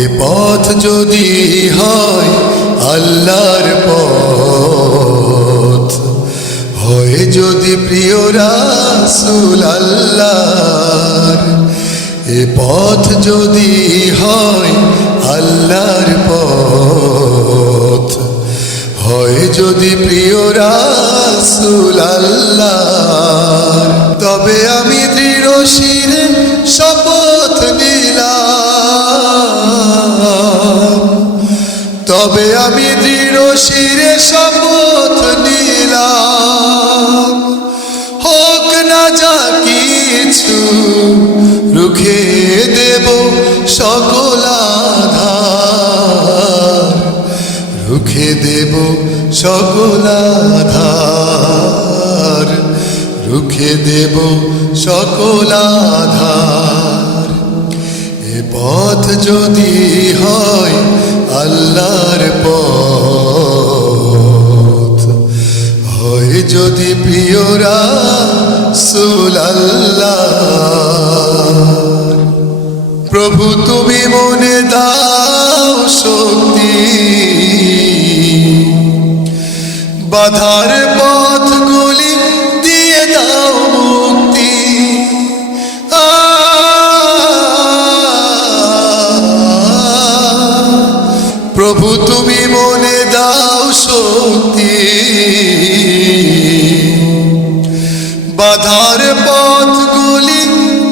এ পথ যদি হয় আল্লাহর পথ, হয় যদি প্রিয় রাসূল আল্লাহর, এ পথ যদি হয় আল্লাহর পথ, হয় যদি প্রিয় রাসূল আল্লাহর, তবে আমি দৃঢ় শিরে শপথ নিলাম, তবে আমি দৃঢ় শিরে শপথ নিলাম, হোক না যা কিছু রুখে দেব সকল আধার, রুখে দেব সকল আধার, রুখে দেব সকল আধার। এ পথ যদি হয় আল্লাহর পথ, হয় যদি প্রিয় রাসূল আল্লাহর, প্রভু তুমি মনে দাও শক্তি, বাধার পথগুলি দিয়ে দাও মুক্তি, প্রভু তুমি মনে দাও শক্তি, বাধার পথগুলি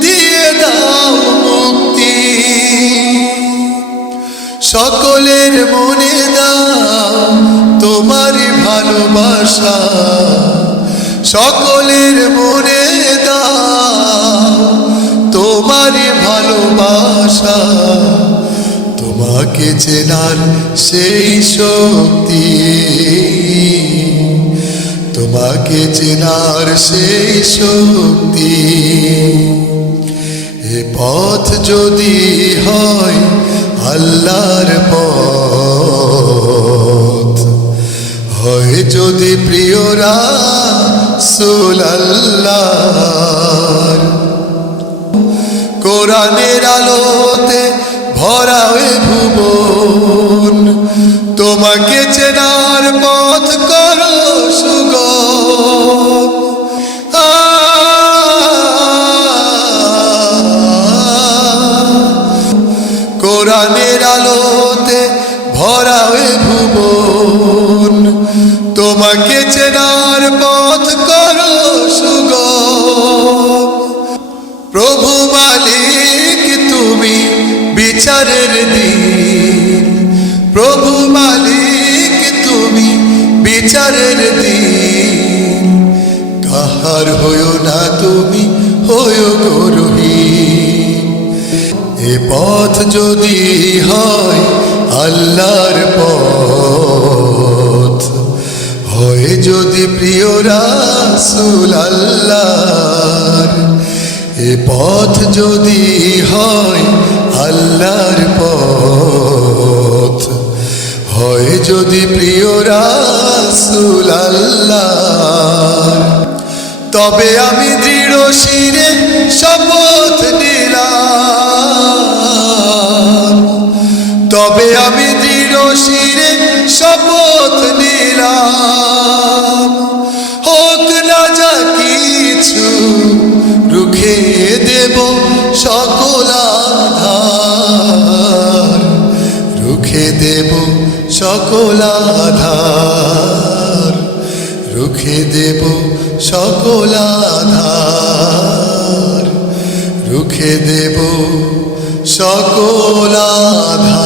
দিয়ে দাও মুক্তি, সকলের মনে দাও তোমারই ভালোবাসা, সকলের মনে দাও তোমারই ভালোবাসা, তোমাকে চেনার সেই শক্তি, তোমাকে চেনার সেই শক্তি। এ পথ যদি হয় আল্লাহর পথ, হয় যদি প্রিয় রাসূল আল্লাহর, কোরআনের আলোতে ভরা এ ভুবন, তোমাকে চেনার পথ করো সুগম, কোরআনের আলোতে ভরা এ ভুবন, তোমাকে চেনার পথ করো সুগম। প্রভু মালিক তুমি বিচারের দিন, প্রভু মালিক তুমি বিচারের দিন, কাহার হইও না তুমি হইও গরহীন। এ পথ যদি হয় আল্লাহর পথ, হয় যদি প্রিয় রাসূল আল্লাহর, এ পথ যদি হয় আল্লাহর পথ, হয় যদি প্রিয় রাসূল আল্লাহর, তবে আমি দৃঢ় শিরে শপথ নিলাম, তবে আমি দৃঢ় শিরে শপথ নিলাম, হোক না যা কিছু রুখে দেব সকল আধার, রুখে দেব সকল আধার, রুখে দেব সকল আধার, রুখে দেব সকল আধার।